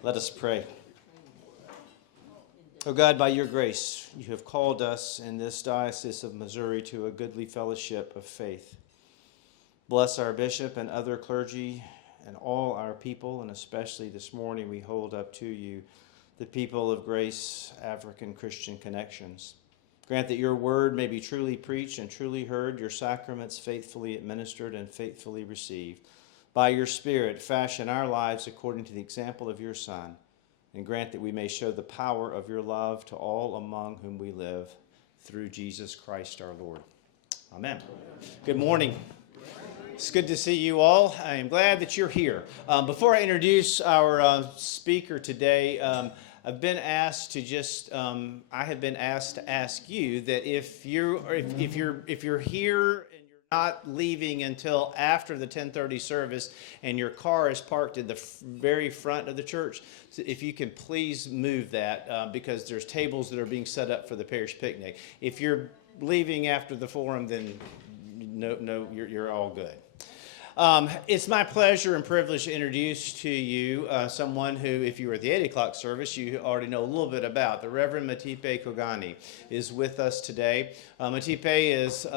Let us pray. O God, by your grace, you have called us in this Diocese of Missouri to a goodly fellowship of faith. Bless our bishop and other clergy and all our people, and especially this morning we hold up to you the people of Grace African Christian Connections. Grant that your word may be truly preached and truly heard, your sacraments faithfully administered and faithfully received. By your Spirit, fashion our lives according to the example of your Son, and grant that we may show the power of your love to all among whom we live, through Jesus Christ our Lord. Amen. Good morning. It's good to see you all. I am glad that you're here. Before I introduce our speaker today, I've been asked to I have been asked to ask you that if you're here and you're not leaving until after the 10:30 service and your car is parked in the very front of the church, so if you can please move that because there's tables that are being set up for the parish picnic. If you're leaving after the forum, then no, you're all good. It's my pleasure and privilege to introduce to you someone who, if you were at the 8 o'clock service, you already know a little bit about. The Reverend Mtipe Kogani is with us today. Mtipe is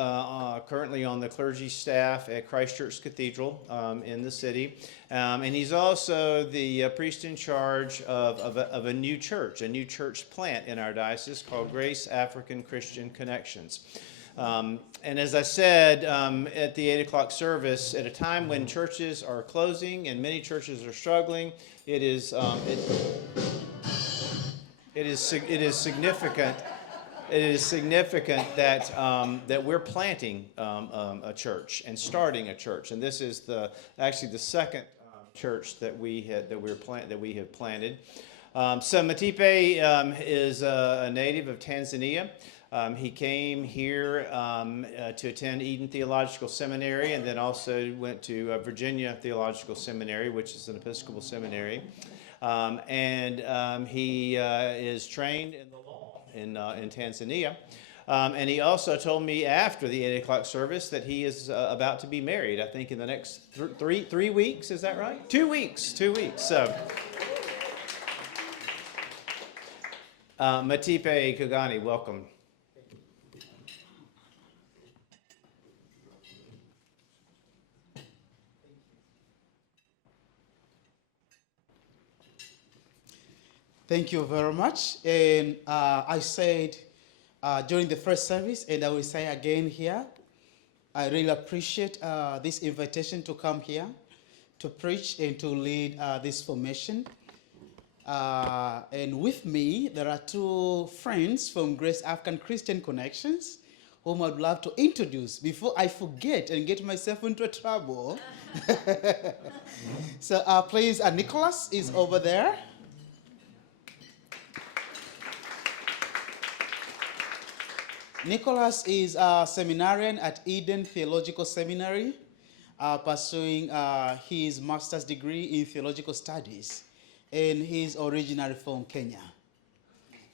currently on the clergy staff at Christ Church Cathedral in the city. And he's also the priest in charge of a new church plant in our diocese called Grace African Christian Connections. And as I said at the 8 o'clock service, at a time when churches are closing and many churches are struggling, it is significant. It is significant that we're planting a church and starting a church, and this is actually the second church that we have planted. So Mtipe is a native of Tanzania. He came here to attend Eden Theological Seminary, and then also went to Virginia Theological Seminary, which is an Episcopal Seminary. He is trained in the law in Tanzania. And he also told me after the 8 o'clock service that he is about to be married, I think in the next three weeks. Is that right? 2 weeks. So, Mtipe Kogani, welcome. Thank you very much. And I said during the first service, and I will say again here, I really appreciate this invitation to come here to preach and to lead this formation. And with me, there are two friends from Grace African Christian Connections whom I'd love to introduce before I forget and get myself into trouble. So please, Nicholas is over there. Nicholas is a seminarian at Eden Theological Seminary, pursuing his master's degree in theological studies, and he's originally from Kenya.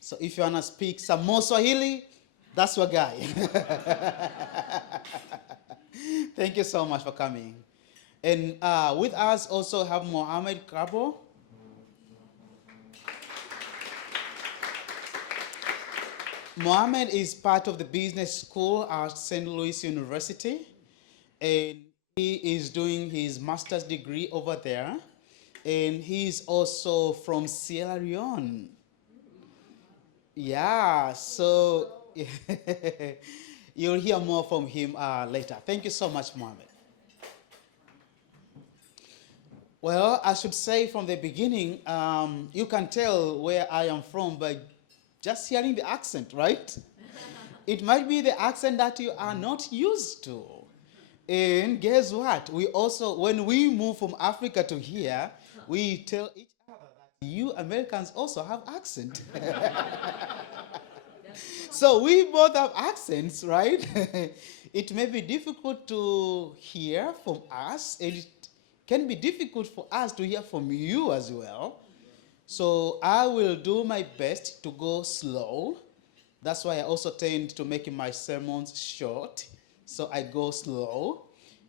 So if you want to speak some more Swahili, that's your guy. Thank you so much for coming. And with us also have Mohammed Kabo. Mohammed is part of the business school at St. Louis University, and he is doing his master's degree over there, and he's also from Sierra Leone. Yeah, so you'll hear more from him later. Thank you so much, Mohammed. Well, I should say from the beginning, you can tell where I am from by just hearing the accent, right? It might be the accent that you are not used to. And guess what? We also, when we move from Africa to here, we tell each other that you Americans also have accent. So we both have accents, right? It may be difficult to hear from us, and it can be difficult for us to hear from you as well. So I will do my best to go slow. That's why I also tend to make my sermons short. So I go slow.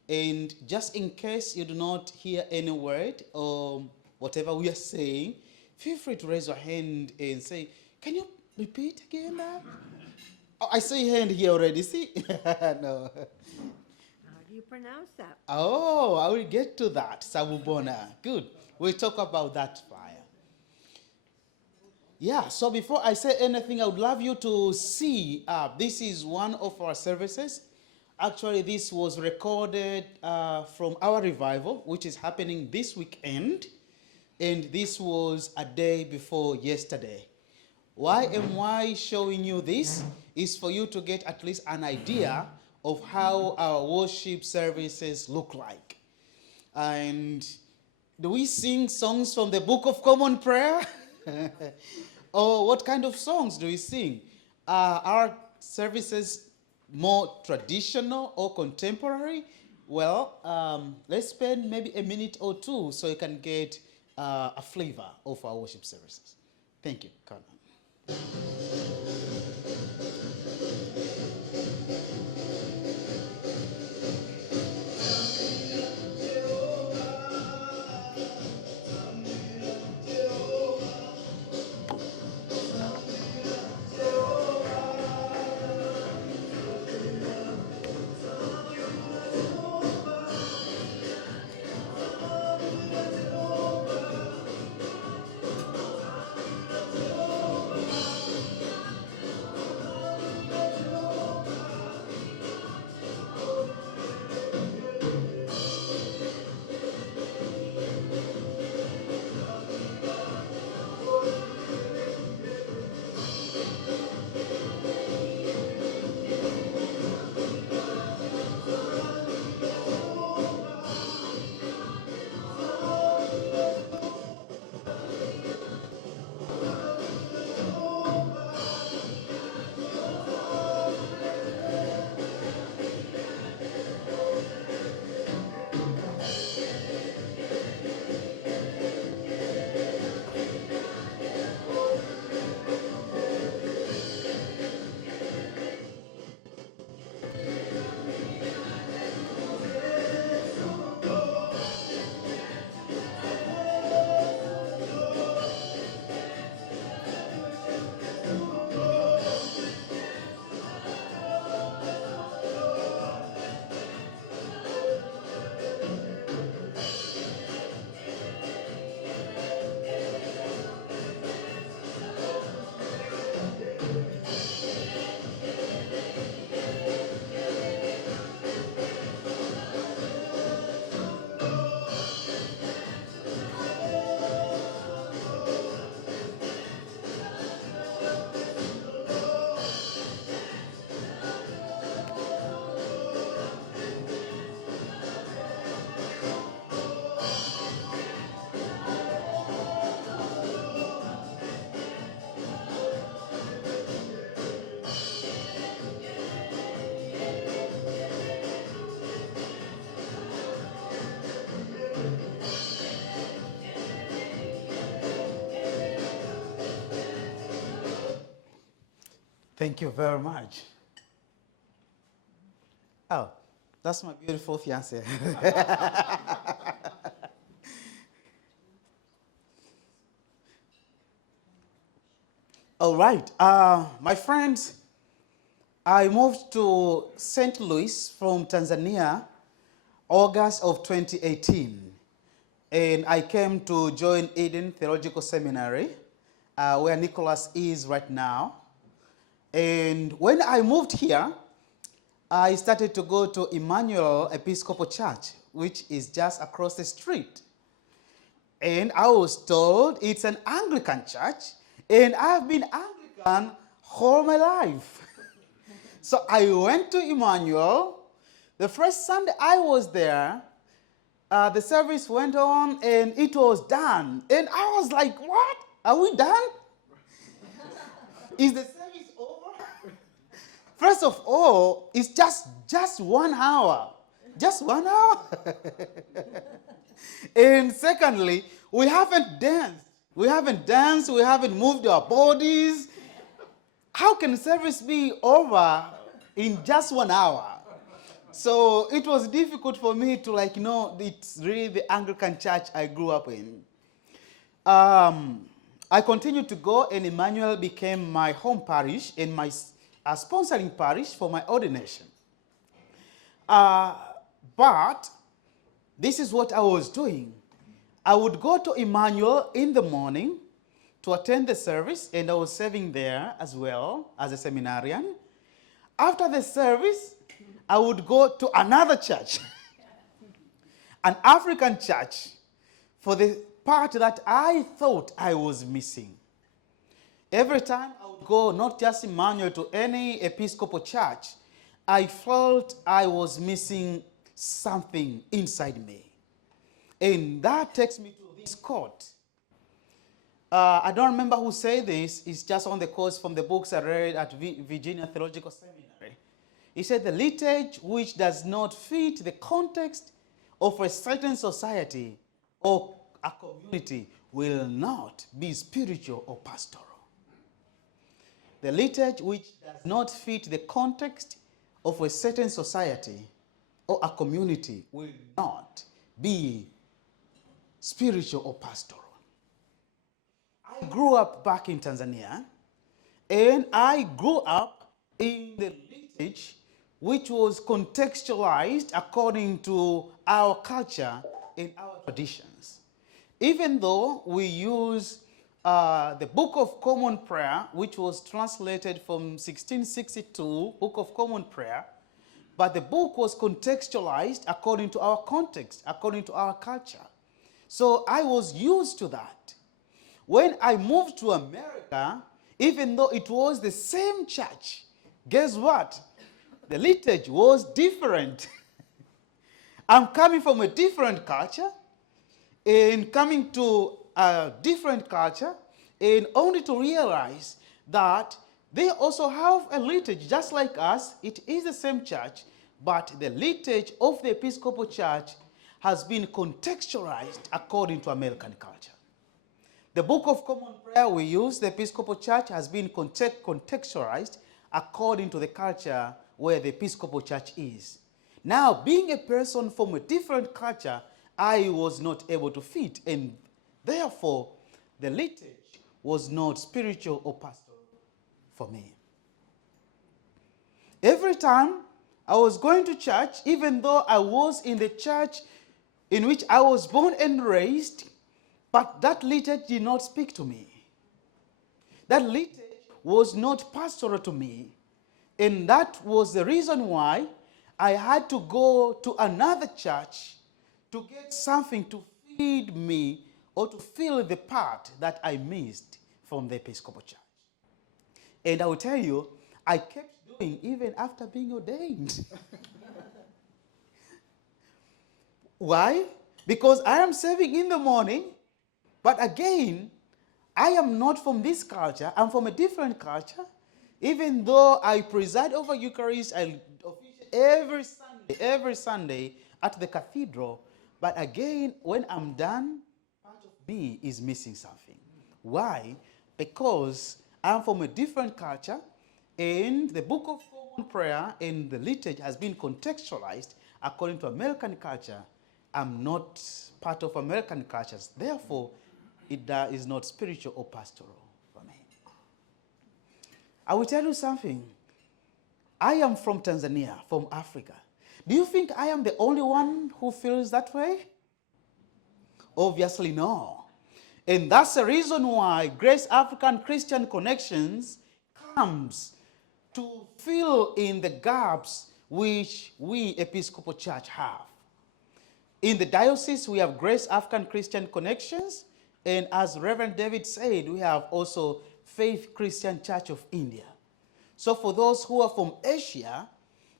And just in case you do not hear any word or whatever we are saying, feel free to raise your hand and say, can you repeat again that? Oh, I see hand here already, see? No. How do you pronounce that? Oh, I will get to that, Sabubona. Good. We'll talk about that fire. Yeah, so before I say anything, I would love you to see, this is one of our services. Actually, this was recorded from our revival, which is happening this weekend. And this was a day before yesterday. Why am I showing you this? Is for you to get at least an idea of how our worship services look like. And do we sing songs from the Book of Common Prayer? Or what kind of songs do we sing? Are services more traditional or contemporary? Well, let's spend maybe a minute or two so you can get a flavor of our worship services. Thank you, Carla. Thank you very much. Oh, that's my beautiful fiancée. All right, my friends, I moved to St. Louis from Tanzania August of 2018. And I came to join Eden Theological Seminary, where Nicholas is right now. And when I moved here, I started to go to Emmanuel Episcopal Church, which is just across the street. And I was told it's an Anglican church, and I've been Anglican all my life. So I went to Emmanuel. The first Sunday I was there, the service went on, and it was done. And I was like, what? Are we done? Is the service over? First of all, it's just 1 hour. Just 1 hour? And secondly, we haven't danced. We haven't moved our bodies. How can service be over in just 1 hour? So it was difficult for me to it's really the Anglican church I grew up in. I continued to go, and Emmanuel became my home parish and my sponsoring parish for my ordination. But this is what I was doing. I would go to Emmanuel in the morning to attend the service, and I was serving there as well as a seminarian. After the service, I would go to another church, an African church, for the part that I thought I was missing. Every time I would go, not just Emmanuel, to any Episcopal church, I felt I was missing something inside me. And that takes me to this quote. I don't remember who said this. It's just on the quotes from the books I read at Virginia Theological Seminary. He said, the liturgy which does not fit the context of a certain society or a community will not be spiritual or pastoral. The liturgy which does not fit the context of a certain society or a community will not be spiritual or pastoral. I grew up back in Tanzania, and I grew up in the liturgy which was contextualized according to our culture and our traditions. Even though we use the Book of Common Prayer, which was translated from 1662, Book of Common Prayer, but the book was contextualized according to our context, according to our culture. So I was used to that. When I moved to America, even though it was the same church, guess what? The liturgy was different. I'm coming from a different culture, and coming to a different culture, and only to realize that they also have a liturgy just like us. It is the same church, but the liturgy of the Episcopal Church has been contextualized according to American culture. The Book of Common Prayer we use, the Episcopal Church, has been contextualized according to the culture where the Episcopal Church is. Now, being a person from a different culture, I was not able to fit, and therefore, the liturgy was not spiritual or pastoral for me. Every time I was going to church, even though I was in the church in which I was born and raised, but that liturgy did not speak to me. That liturgy was not pastoral to me, and that was the reason why I had to go to another church to get something to feed me or to fill the part that I missed from the Episcopal Church. And I will tell you, I kept doing even after being ordained. Why? Because I am serving in the morning, but again, I am not from this culture. I'm from a different culture. Even though I preside over Eucharist, I officiate every Sunday at the Cathedral, but again, when I'm done, part of me is missing something. Why? Because I'm from a different culture, and the Book of Common Prayer and the liturgy has been contextualized according to American culture. I'm not part of American cultures. Therefore, it is not spiritual or pastoral for me. I will tell you something. I am from Tanzania, from Africa. Do you think I am the only one who feels that way? Obviously no. And that's the reason why Grace African Christian Connections comes to fill in the gaps which we Episcopal Church have. In the diocese, we have Grace African Christian Connections, and as Reverend David said, we have also Faith Christian Church of India. So for those who are from Asia,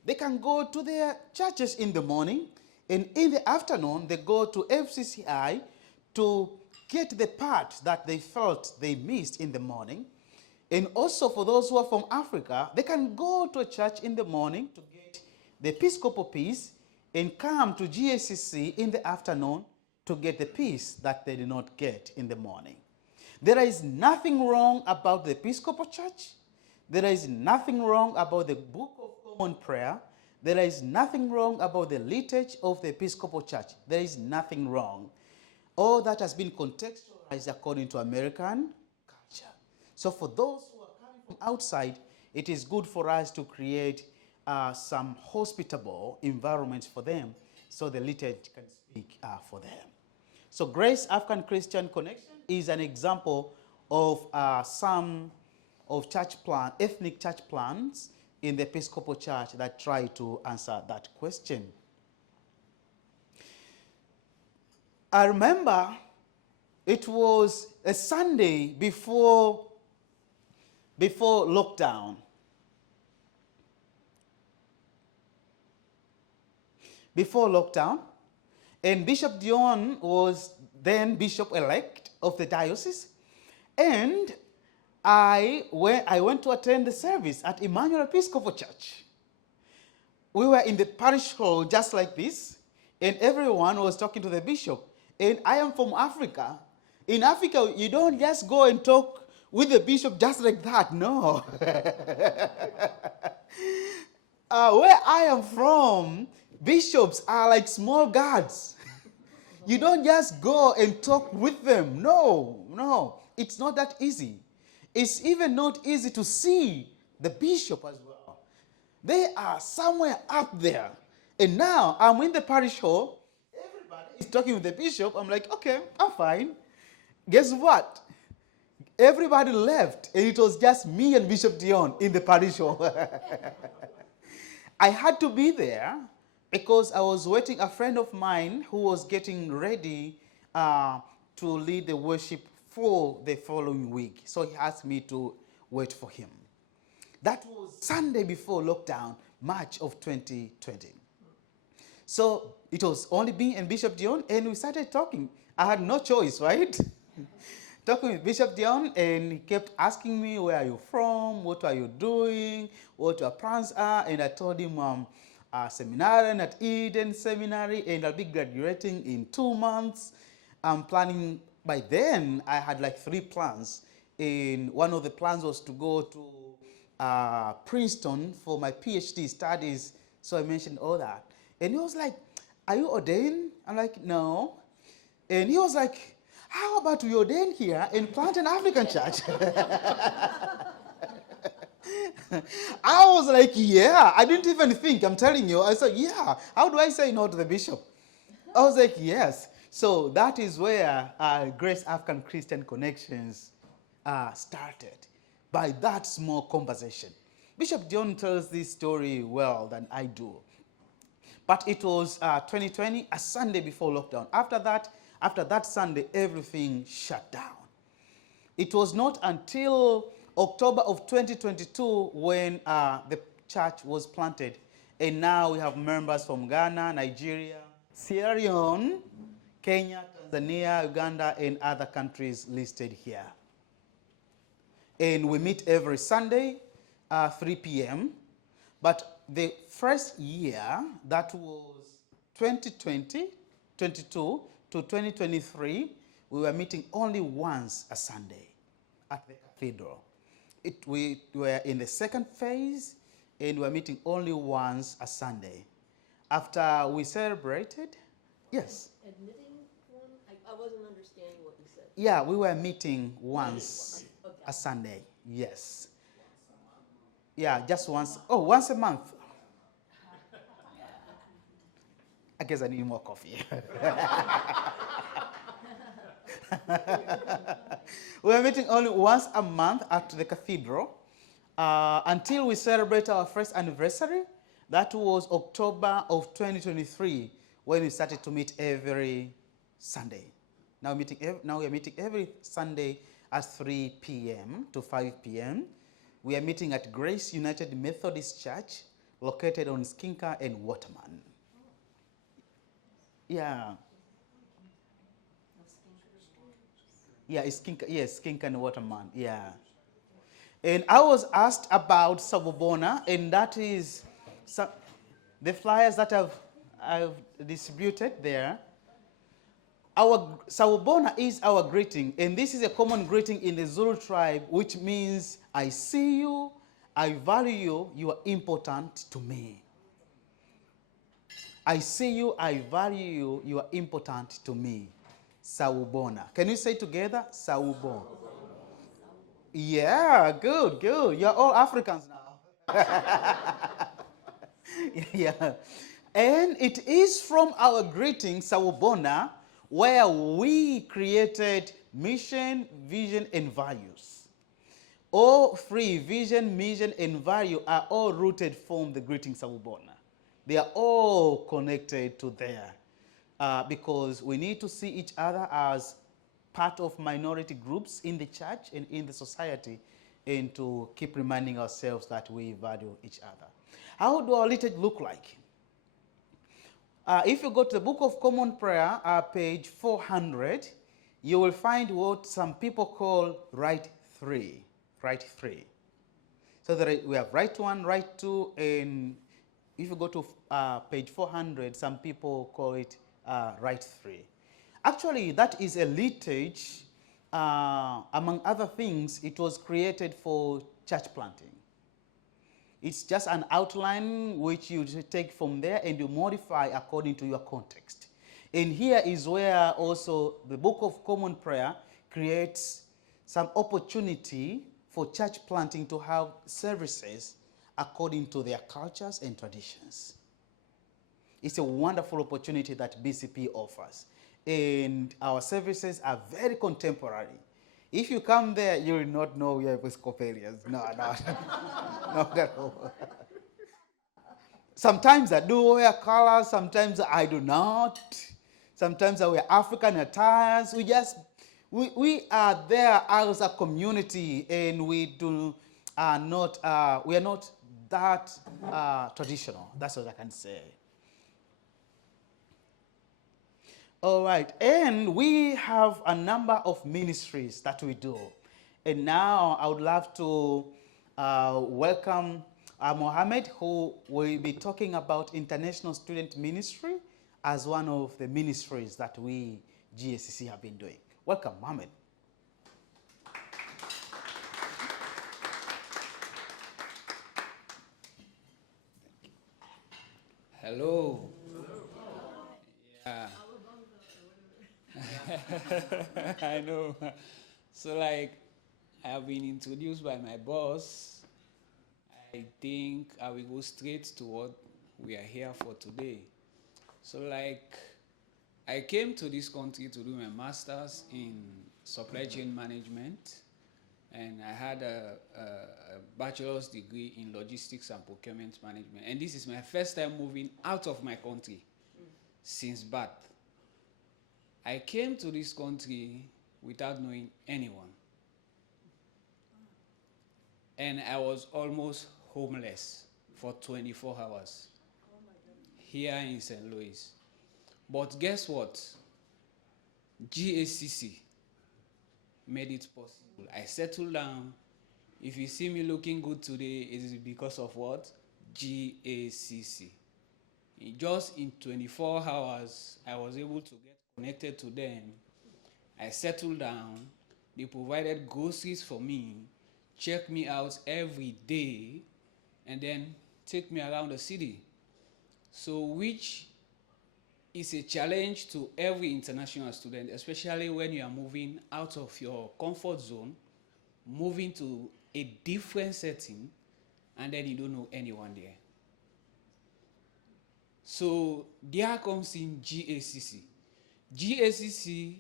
they can go to their churches in the morning, and in the afternoon, they go to FCCI to get the part that they felt they missed in the morning. And also for those who are from Africa, they can go to a church in the morning to get the Episcopal peace and come to GACC in the afternoon to get the peace that they did not get in the morning. There is nothing wrong about the Episcopal Church. There is nothing wrong about the Book of Common Prayer. There is nothing wrong about the liturgy of the Episcopal Church. There is nothing wrong. All that has been contextualized according to American So for those who are coming from outside, it is good for us to create some hospitable environments for them so the liturgy can speak for them. So Grace African Christian Connection is an example of some of ethnic church plans in the Episcopal Church that try to answer that question. I remember it was a Sunday before lockdown. Before lockdown, and Bishop Deon was then bishop-elect of the diocese, and I went to attend the service at Emmanuel Episcopal Church. We were in the parish hall just like this, and everyone was talking to the bishop. And I am from Africa. In Africa, you don't just go and talk with the bishop just like that, no. Where I am from, bishops are like small gods. You don't just go and talk with them. No, it's not that easy. It's even not easy to see the bishop as well. They are somewhere up there. And now I'm in the parish hall. Everybody is talking with the bishop. I'm like, okay, I'm fine. Guess what? Everybody left, and it was just me and Bishop Deon in the parish hall. I had to be there because I was waiting a friend of mine who was getting ready to lead the worship for the following week. So he asked me to wait for him. That was Sunday before lockdown, March of 2020. So it was only me and Bishop Deon, and we started talking. I had no choice, right? Talking with Bishop Deon, and he kept asking me, where are you from? What are you doing? What your plans are? And I told him I'm a seminarian at Eden Seminary, and I'll be graduating in 2 months. I'm planning, by then, I had like 3 plans. And one of the plans was to go to Princeton for my PhD studies. So I mentioned all that. And he was like, are you ordained? I'm like, no. And he was like, how about we ordain here and plant an African church? I was like, yeah. I didn't even think, I'm telling you. I said, yeah. How do I say no to the bishop? I was like, yes. So that is where Grace African Christian Connections started, by that small conversation. Bishop Deon tells this story well than I do. But it was 2020, a Sunday before lockdown. After that Sunday, everything shut down. It was not until October of 2022 when the church was planted. And now we have members from Ghana, Nigeria, Sierra Leone, Kenya, Tanzania, Uganda, and other countries listed here. And we meet every Sunday, 3 p.m. But the first year, that was 2020, 22 to 2023, we were meeting only once a Sunday at the Cathedral. We were in the second phase, and we were meeting only once a Sunday. After we celebrated, yes? Admitting one? I wasn't understanding what you said. Yeah, we were meeting once a Sunday, yes. Yeah, just once. Oh, once a month. I guess I need more coffee. We were meeting only once a month at the Cathedral until we celebrate our first anniversary. That was October of 2023 when we started to meet every Sunday. Now we are meeting every Sunday at 3 p.m. to 5 p.m. We are meeting at Grace United Methodist Church, located on Skinker and Waterman. Yeah. Yeah, it's Skinker, yes, Skinker and Waterman, yeah. And I was asked about Sawubona, and that is the flyers that I've distributed there. Our Sawubona is our greeting, and this is a common greeting in the Zulu tribe, which means I see you, I value you, you are important to me. I see you, I value you, you are important to me. Sawubona. Can you say together? Sawubona. Yeah, good, good. You're all Africans now. Yeah. And it is from our greeting, Sawubona, where we created mission, vision, and values. All three, vision, mission, and value, are all rooted from the greeting Sawubona. They are all connected to there because we need to see each other as part of minority groups in the church and in the society, and to keep reminding ourselves that we value each other. How do our liturgy look like? If you go to the Book of Common Prayer, page 400, you will find what some people call right three. Right three. So we have right one, right two, and if you go to page 400, some people call it right three. Actually, that is a liturgy. Among other things, it was created for church planting. It's just an outline which you take from there and you modify according to your context. And here is where also the Book of Common Prayer creates some opportunity for church planting to have services according to their cultures and traditions. It's a wonderful opportunity that BCP offers. And our services are very contemporary. If you come there, you will not know we are Episcopalians. No, no, not at all. Sometimes I do wear colors, sometimes I do not. Sometimes I wear African attires. We are there as a community, and we are not that traditional. That's what I can say. All right, and we have a number of ministries that we do. And now I would love to welcome Mohammed, who will be talking about International Student Ministry as one of the ministries that we, GACC, have been doing. Welcome, Mohammed. Hello. Yeah. I know. So, like, I have been introduced by my boss. I think I will go straight to what we are here for today. So, like, I came to this country to do my master's in supply chain management, and I had a bachelor's degree in logistics and procurement management. And this is my first time moving out of my country since birth. I came to this country without knowing anyone. And I was almost homeless for 24 hours here in St. Louis. But guess what? GACC made it possible. I settled down. If you see me looking good today, it is because of what? GACC. Just in 24 hours, I was able to get connected to them. I settled down. They provided groceries for me, check me out every day, and then take me around the city. So which is a challenge to every international student, especially when you are moving out of your comfort zone, moving to a different setting, and then you don't know anyone there. So there comes in GACC. GACC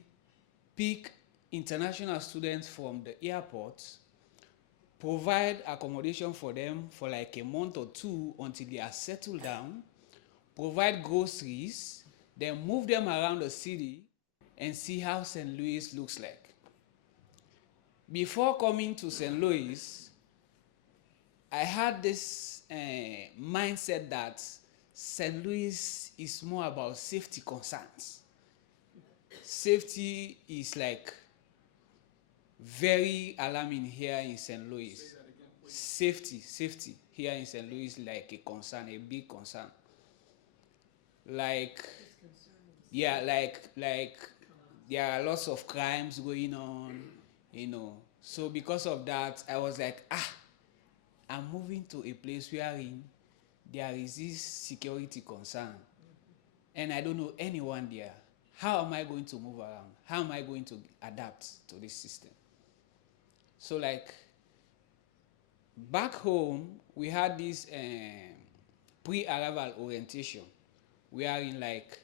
pick international students from the airport, provide accommodation for them for like a month or two until they are settled down, provide groceries, then move them around the city and see how St. Louis looks like. Before coming to St. Louis, I had this mindset that St. Louis is more about safety concerns. Safety is like very alarming here in St. Louis. Safety here in St. Louis is like a concern, a big concern. Like there are lots of crimes going on, So because of that, I was like, I'm moving to a place wherein there is this security concern, and I don't know anyone there. How am I going to move around? How am I going to adapt to this system? So like back home, we had this pre-arrival orientation, wherein like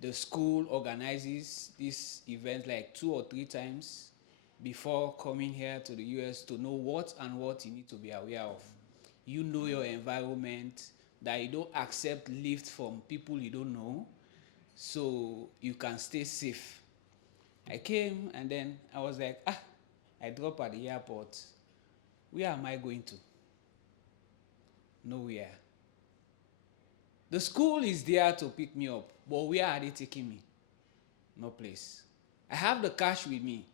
the school organizes this event like 2 or 3 times before coming here to the US to know what and what you need to be aware of. You know your environment, that you don't accept lift from people you don't know, so you can stay safe. I came and then I was like, I dropped at the airport. Where am I going to? Nowhere. The school is there to pick me up, but where are they taking me? No place. I have the cash with me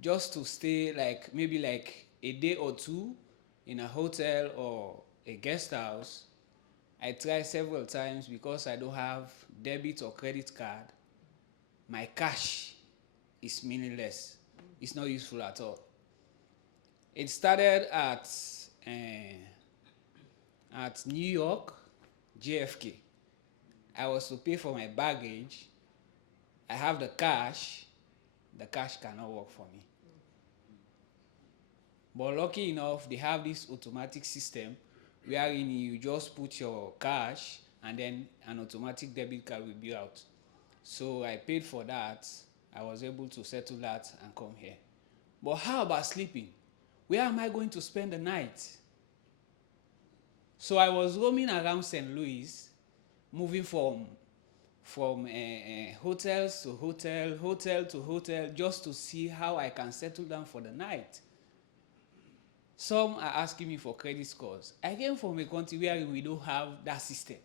just to stay like maybe like a day or 2 in a hotel or a guest house. I tried several times because I don't have debit or credit card. My cash is meaningless. It's not useful at all. It started at New York, JFK. I was to pay for my baggage. I have the cash cannot work for me. But lucky enough, they have this automatic system wherein you just put your cash and then an automatic debit card will be out. So I paid for that. I was able to settle that and come here. But how about sleeping? Where am I going to spend the night? So I was roaming around St. Louis, moving from hotels to hotel to hotel, just to see how I can settle down for the night. Some are asking me for credit scores. I came from a country where we don't have that system.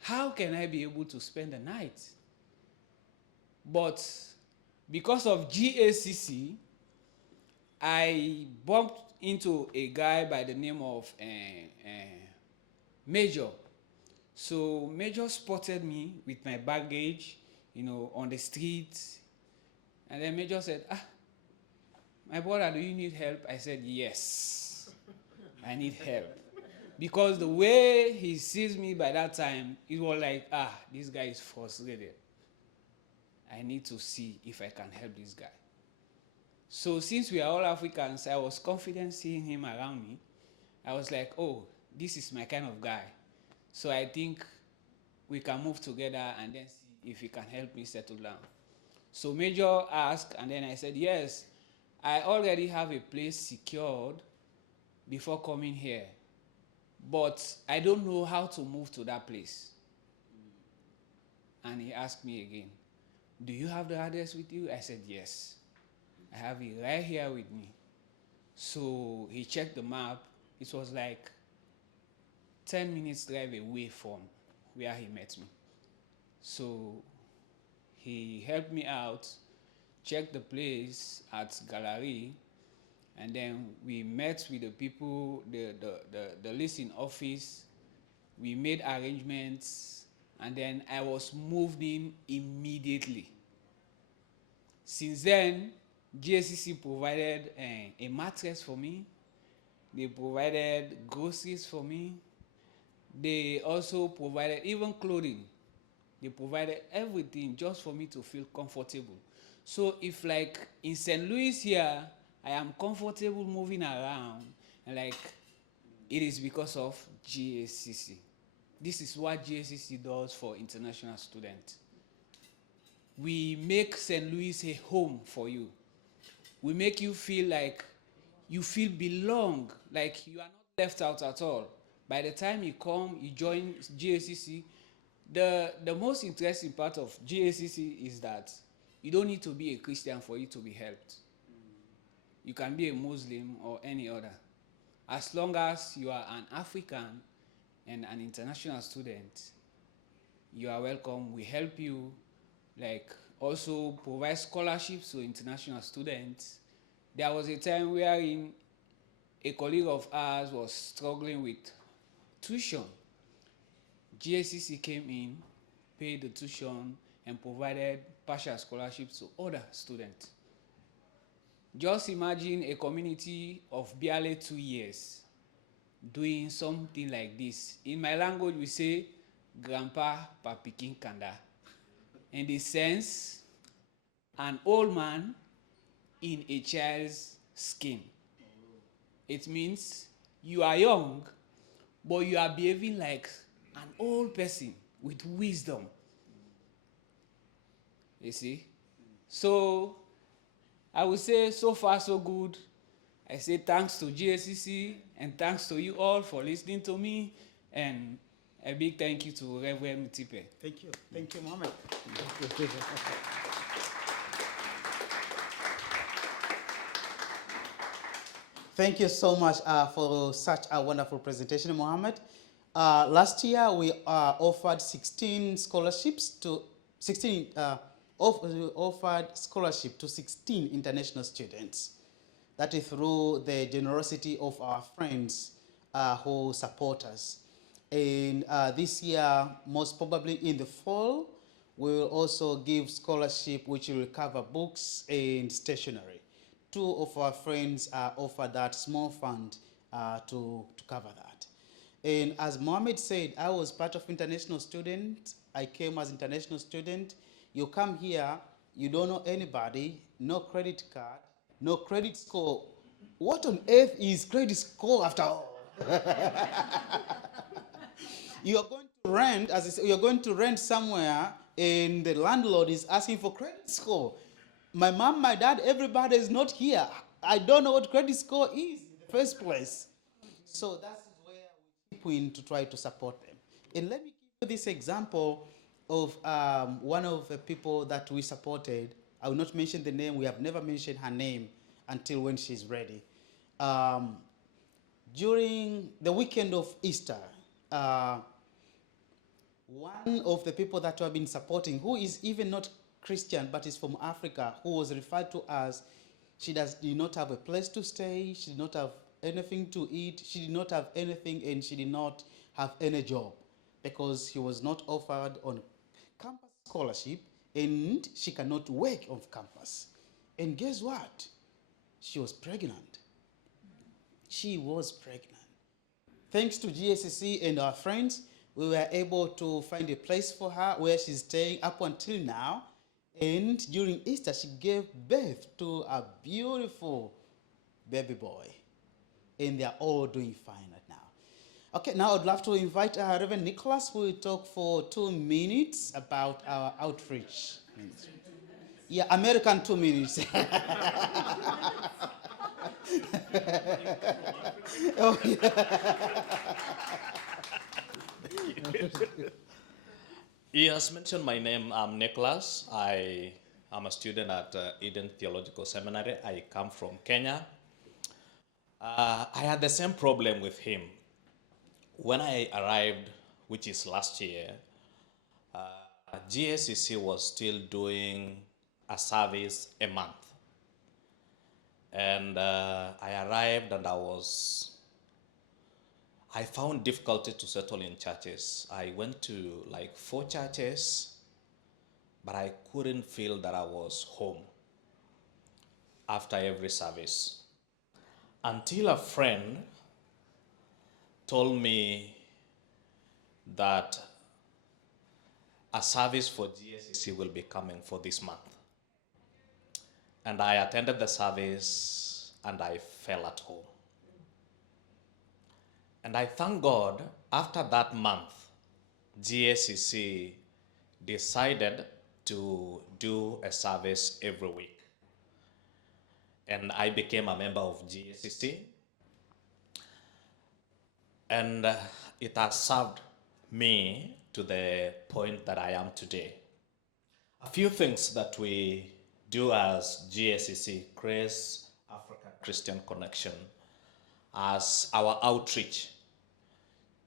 How can I be able to spend the night? But because of GACC, I bumped into a guy by the name of Major. So Major spotted me with my baggage, on the street. And then Major said, my brother, do you need help? I said, yes, I need help. Because the way he sees me by that time, it was like, this guy is frustrated. I need to see if I can help this guy. So since we are all Africans, I was confident seeing him around me. I was like, this is my kind of guy. So I think we can move together and then see if he can help me settle down. So Major asked, and then I said, yes, I already have a place secured before coming here, but I don't know how to move to that place. And he asked me again, do you have the address with you? I said, yes. I have it right here with me. So he checked the map. It was like 10 minutes drive away from where he met me. So he helped me out, checked the place at Gallery, and then we met with the people, the leasing office. We made arrangements, and then I was moved in immediately. Since then, GACC provided a mattress for me. They provided groceries for me. They also provided even clothing. They provided everything just for me to feel comfortable. So if like in St. Louis here, I am comfortable moving around, and like it is because of GACC. This is what GACC does for international students. We make St. Louis a home for you. We make you feel like you feel belong, like you are not left out at all. By the time you come, you join GACC, the most interesting part of GACC is that you don't need to be a Christian for you to be helped. You can be a Muslim or any other. As long as you are an African and an international student, you are welcome. We help you, like also provide scholarships to international students. There was a time wherein a colleague of ours was struggling with tuition. GACC came in, paid the tuition, and provided partial scholarships to other students. Just imagine a community of barely 2 years doing something like this. In my language, we say, Grandpa Papikin Kanda. In the sense, an old man in a child's skin. It means you are young, but you are behaving like an old person with wisdom. You see? So I would say so far so good. I say thanks to GACC and thanks to you all for listening to me, and a big thank you to Reverend Mtipe. Thank you. Thank you, Mohammed. Thank you so much for such a wonderful presentation, Mohammed. Last year, we offered 16 scholarships to 16 offered scholarship to 16 international students. That is through the generosity of our friends who support us. And this year, most probably in the fall, we will also give scholarship which will cover books and stationery. Two of our friends offered that small fund to cover that. And as Mohammed said, I was part of international student. I came as international student. You come here, you don't know anybody, no credit card, no credit score. What on earth is credit score after all? You are going to rent, as I said, you're going to rent somewhere, and the landlord is asking for credit score. My mom, my dad, everybody is not here. I don't know what credit score is in the first place. So that's where we chip in to try to support them. And let me give you this example of one of the people that we supported. I will not mention the name. We have never mentioned her name until when she's ready. During the weekend of Easter, one of the people that we have been supporting, who is even not Christian but is from Africa, who was referred to as, she did not have a place to stay, she did not have anything to eat, she did not have anything, and she did not have any job because she was not offered on campus scholarship and she cannot work on campus. And guess what? She was pregnant. She was pregnant. Thanks to GACC and our friends, we were able to find a place for her where she's staying up until now. And during Easter, she gave birth to a beautiful baby boy. And they are all doing fine right now. Okay, now I'd love to invite Reverend Nicholas, who will talk for 2 minutes about our outreach ministry. Yeah, American 2 minutes. Oh, yeah. He has mentioned my name. I'm Nicholas. I am a student at Eden Theological Seminary. I come from Kenya. I had the same problem with him. When I arrived, which is last year, GACC was still doing a service a month. And I arrived and I found difficulty to settle in churches. I went to like 4 churches, but I couldn't feel that I was home after every service. Until a friend told me that a service for GACC will be coming for this month. And I attended the service and I fell at home. And I thank God, after that month, GACC decided to do a service every week. And I became a member of GACC. And it has served me to the point that I am today. A few things that we do as GACC, Grace Africa Christian Connection, as our outreach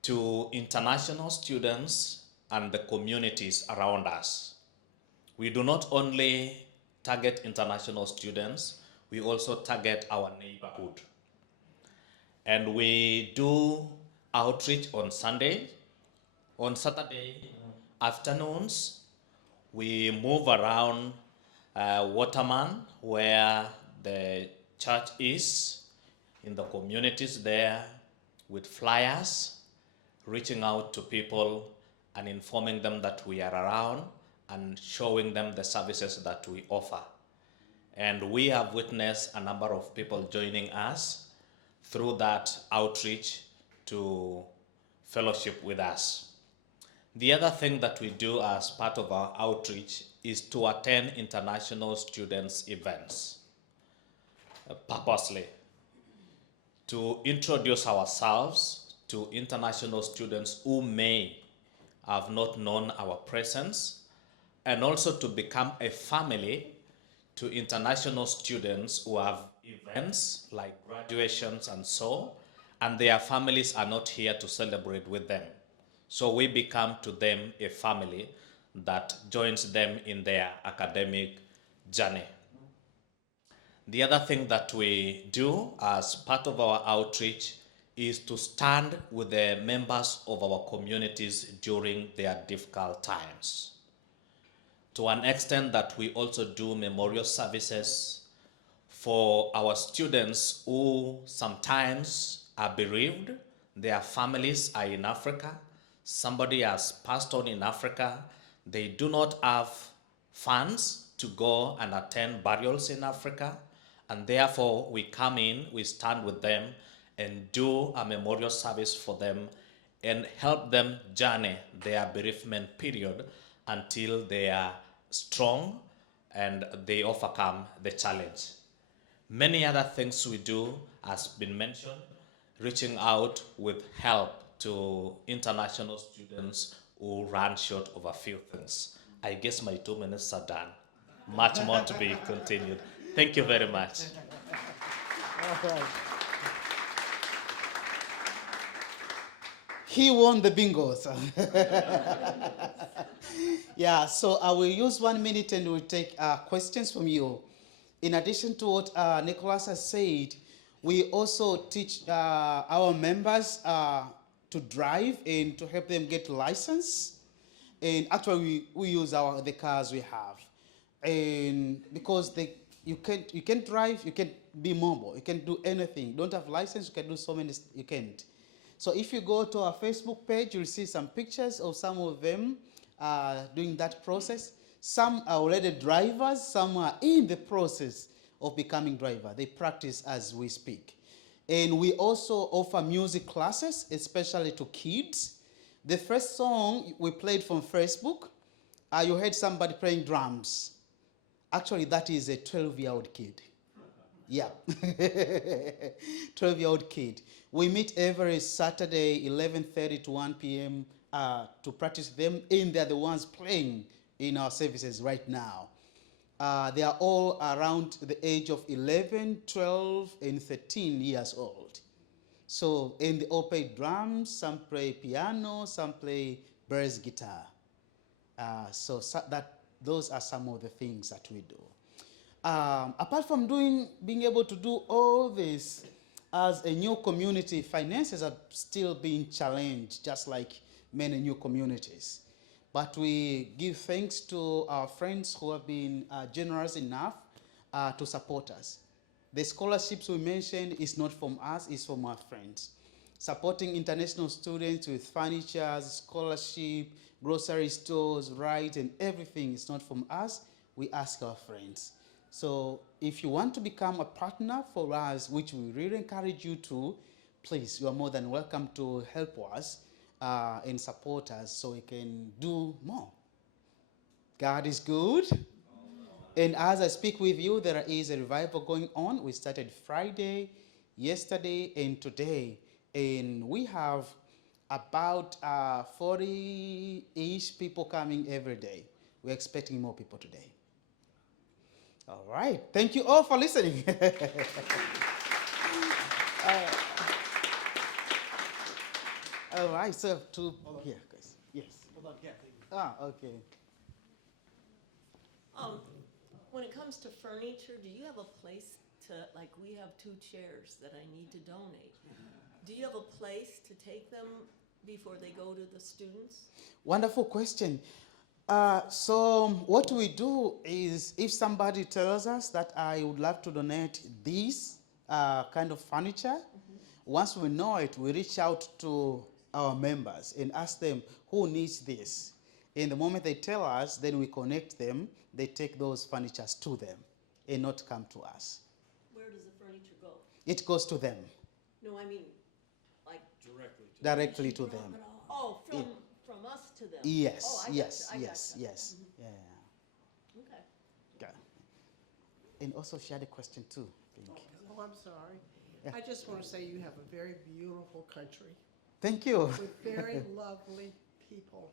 to international students and the communities around us. We do not only target international students, we also target our neighborhood. And we do outreach on Sunday. On Saturday afternoons, we move around Waterman, where the church is, in the communities there, with flyers, reaching out to people and informing them that we are around and showing them the services that we offer. And we have witnessed a number of people joining us through that outreach to fellowship with us. The other thing that we do as part of our outreach is to attend international students' events purposely, to introduce ourselves to international students who may have not known our presence, and also to become a family to international students who have events like graduations and so, and their families are not here to celebrate with them. So we become to them a family that joins them in their academic journey. The other thing that we do as part of our outreach is to stand with the members of our communities during their difficult times. To an extent that we also do memorial services for our students who sometimes are bereaved, their families are in Africa, somebody has passed on in Africa, they do not have funds to go and attend burials in Africa, and therefore we come in, we stand with them and do a memorial service for them and help them journey their bereavement period until they are strong and they overcome the challenge. Many other things we do has been mentioned, reaching out with help to international students who run short of a few things. I guess my 2 minutes are done. Much more to be continued. Thank you very much. All right. He won the bingos. Yeah, so I will use 1 minute and we'll take questions from you. In addition to what Nicholas has said, we also teach our members to drive and to help them get license. And actually, we use the cars we have. And because you can't drive, you can't be mobile, you can't do anything. You don't have license, you can do so many, you can't. So if you go to our Facebook page, you'll see some pictures of some of them doing that process. Some are already drivers, some are in the process of becoming driver. They practice as we speak. And we also offer music classes, especially to kids. The first song we played from Facebook, you heard somebody playing drums. Actually, that is a 12-year-old kid. Yeah, 12-year-old kid. We meet every Saturday, 11:30 to 1 p.m. To practice them, and they're the ones playing in our services right now. They are all around the age of 11, 12, and 13 years old. So, and they all play drums, some play piano, some play bass guitar. Those are some of the things that we do. Apart from being able to do all this, as a new community, finances are still being challenged, just like many new communities. But we give thanks to our friends who have been generous enough to support us. The scholarships we mentioned is not from us, it's from our friends. Supporting international students with furniture, scholarship, grocery stores, rides, and everything is not from us. We ask our friends. So if you want to become a partner for us, which we really encourage you to, please, you are more than welcome to help us and support us so we can do more. God is good. And as I speak with you, there is a revival going on. We started Friday, yesterday, and today. And we have about 40-ish people coming every day. We're expecting more people today. All right. Thank you all for listening. All right. So here, guys. Yes. Hold on, yeah, thank you. Okay. When it comes to furniture, do you have a place to, like, we have 2 chairs that I need to donate. Do you have a place to take them before they go to the students? Wonderful question. So what we do is, if somebody tells us that I would love to donate this kind of furniture, once we know it, we reach out to our members and ask them who needs this. And the moment they tell us, then we connect them, they take those furnitures to them. and not come to us. Where does the furniture go? It goes to them, No, I mean, like, directly to them. oh, from us to them? Yes, Oh, I yes, gotcha, I yes, gotcha. yes. Yeah. Okay. Okay. And also she had a question too, I think. Oh, I'm sorry. Yeah. I just want to say you have a very beautiful country Thank you. with very lovely people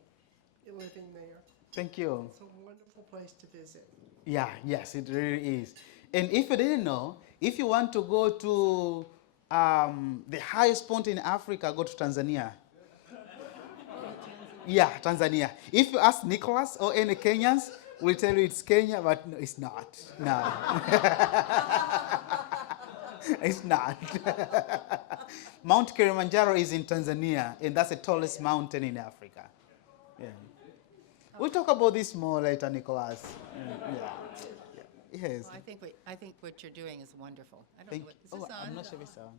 living there. Thank you. It's a wonderful place to visit. Yeah, yes, it really is. And if you didn't know, if you want to go to the highest point in Africa, go to Tanzania. Yeah, Tanzania. If you ask Nicholas or any Kenyans, we'll tell you it's Kenya, but no, it's not. No. It's not. Mount Kilimanjaro is in Tanzania, and that's the tallest mountain in Africa. Yeah. We'll talk about this more later, Nicholas. Yeah. Yes. Well, I think what you're doing is wonderful. I don't Thank know you. what, is this on? I'm not sure if it's on.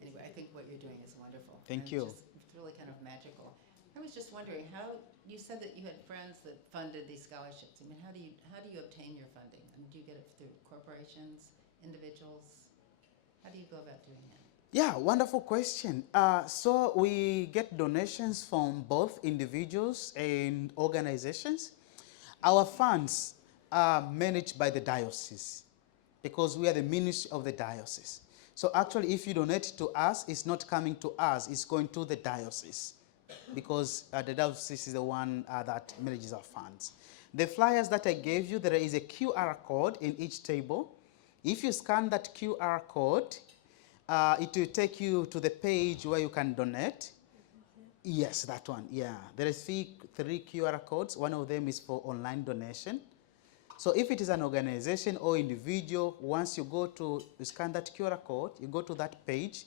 Anyway, I think what you're doing is wonderful. Thank and you. It's really kind of magical. I was just wondering how you said that you had friends that funded these scholarships. I mean, how do you obtain your funding? I mean, do you get it through corporations, individuals? How do you go about doing that? Yeah, wonderful question. So we get donations from both individuals and organizations. Our funds are managed by the diocese because we are the ministry of the diocese. So actually, if you donate to us, it's not coming to us, it's going to the diocese because the diocese is the one that manages our funds. The flyers that I gave you, there is a QR code in each table. If you scan that QR code, it will take you to the page where you can donate. Yes, that one, yeah. There is three QR codes. One of them is for online donation. So if it is an organization or individual, once you scan that QR code, you go to that page,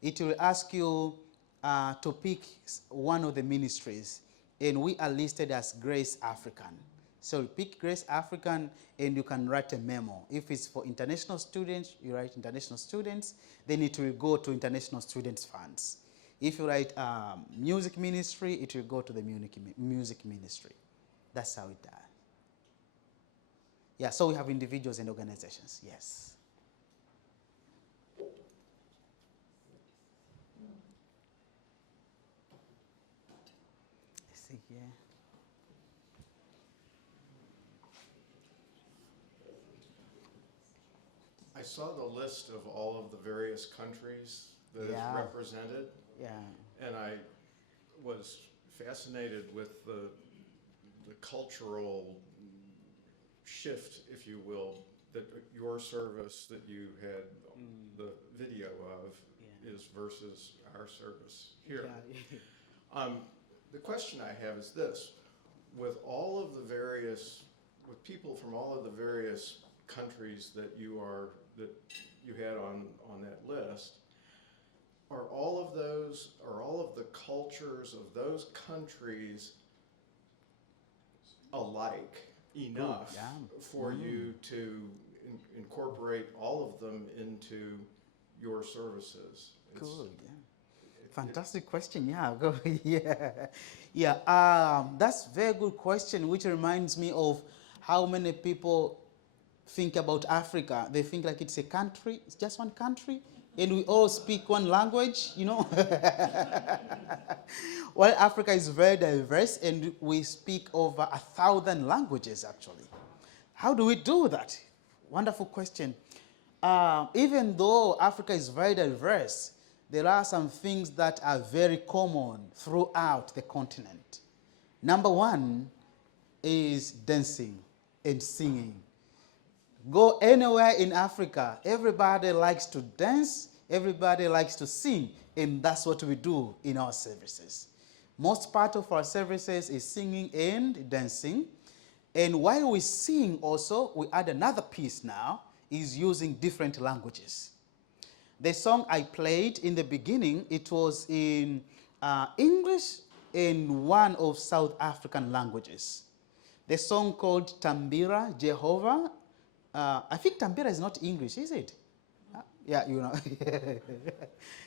it will ask you to pick one of the ministries. And we are listed as Grace African. So you pick Grace African and you can write a memo. If it's for international students, you write international students, then it will go to international students funds. If you write music ministry, it will go to the music ministry. That's how it does. Yeah, so we have individuals and organizations, yes. Let's see here. I saw the list of all of the various countries that is Yeah. represented, Yeah. and I was fascinated with the cultural shift, if you will, that your service that you had the video of is versus our service here. Yeah. The question I have is this: with people from all of the various countries that you had on that list, are all of the cultures of those countries alike enough yeah. for you to incorporate all of them into your services? Cool, yeah. Fantastic question, yeah. Go, yeah. Yeah, that's a very good question, which reminds me of how many people think about Africa. They think like it's a country, it's just one country, and we all speak one language, you know. Well, Africa is very diverse, and we speak over 1,000 languages, actually. How do we do that? Wonderful question. Even though Africa is very diverse, there are some things that are very common throughout the continent. Number one is dancing and singing. Go anywhere in Africa, everybody likes to dance, everybody likes to sing, and that's what we do in our services. Most part of our services is singing and dancing. And while we sing also, we add another piece now, is using different languages. The song I played in the beginning, it was in English and one of South African languages. The song called Tambira Jehovah. I think Tambira is not English, is it? Yeah, you know.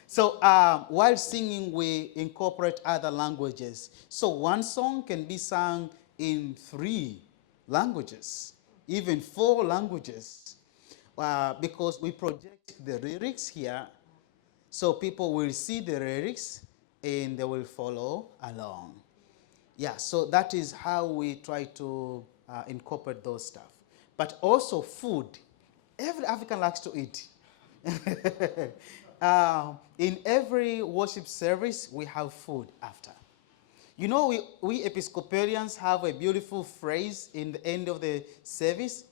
So while singing, we incorporate other languages. So one song can be sung in 3 languages, even 4 languages, because we project the lyrics here, so people will see the lyrics and they will follow along. Yeah, so that is how we try to incorporate those stuff. But also food. Every African likes to eat. In every worship service, we have food after. You know, we Episcopalians have a beautiful phrase in the end of the service.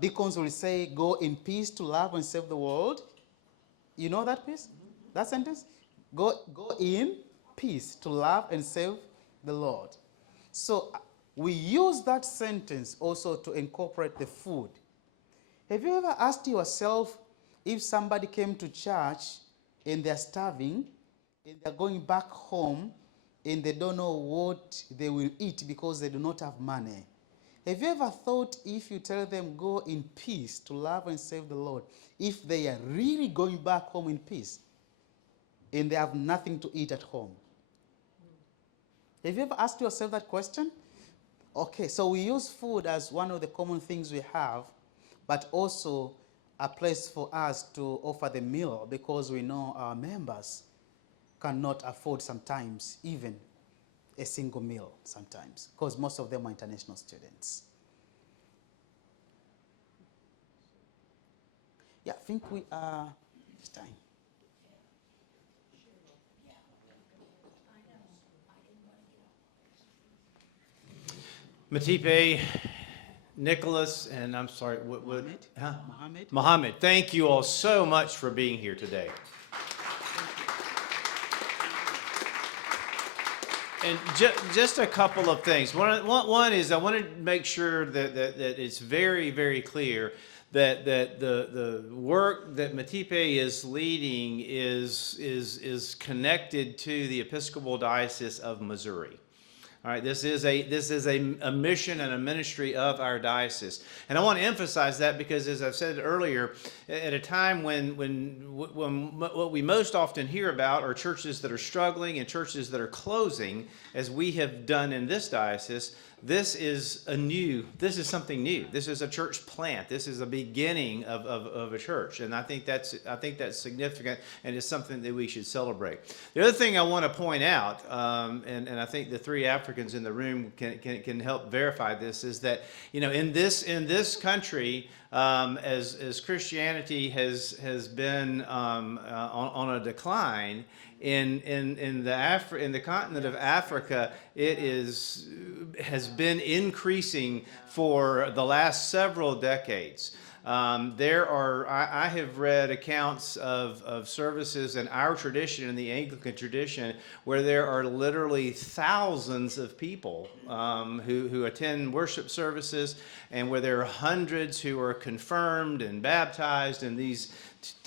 Deacons will say, "Go in peace to love and serve the world." You know that piece? That sentence? Go in peace to love and serve the Lord. So we use that sentence also to incorporate the food. Have you ever asked yourself, if somebody came to church and they're starving and they're going back home and they don't know what they will eat because they do not have money? Have you ever thought, if you tell them go in peace to love and serve the Lord, if they are really going back home in peace and they have nothing to eat at home? Have you ever asked yourself that question? Okay, so we use food as one of the common things we have, but also a place for us to offer the meal, because we know our members cannot afford sometimes even a single meal sometimes, because most of them are international students. Yeah, I think we are this time. Mtipe, Nicholas, and I'm sorry, what huh? Mohammed. Mohammed, thank you all so much for being here today. And just a couple of things. One is I want to make sure that it's very, very clear that the work that Mtipe is leading is connected to the Episcopal Diocese of Missouri. All right, this is a mission and a ministry of our diocese, and I want to emphasize that because, as I've said earlier, at a time when what we most often hear about are churches that are struggling and churches that are closing, as we have done in this diocese. This is something new. This is a church plant. This is a beginning of a church, and I think that's significant, and it's something that we should celebrate. The other thing I want to point out, and I think the 3 Africans in the room can help verify this, is that in this country, as Christianity has been on a decline. In the continent of Africa, it has been increasing for the last several decades. I have read accounts of services in our tradition, in the Anglican tradition, where there are literally thousands of people who attend worship services, and where there are hundreds who are confirmed and baptized in these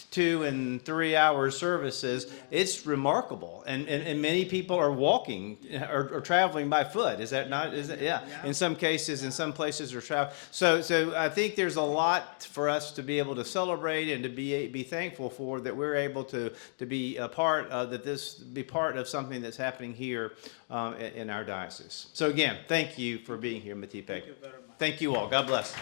2 and 3 hour services. It's remarkable, and many people are walking or traveling by foot. Is that not? Is it? Yeah. In some cases, in some places, are traveling. So I think there's a lot for us to be able to celebrate and to be thankful for, that we're able to be a part of, that this be part of something that's happening here in our diocese. So again, thank you for being here, Mtipe. Thank you very much. Thank you all. God bless.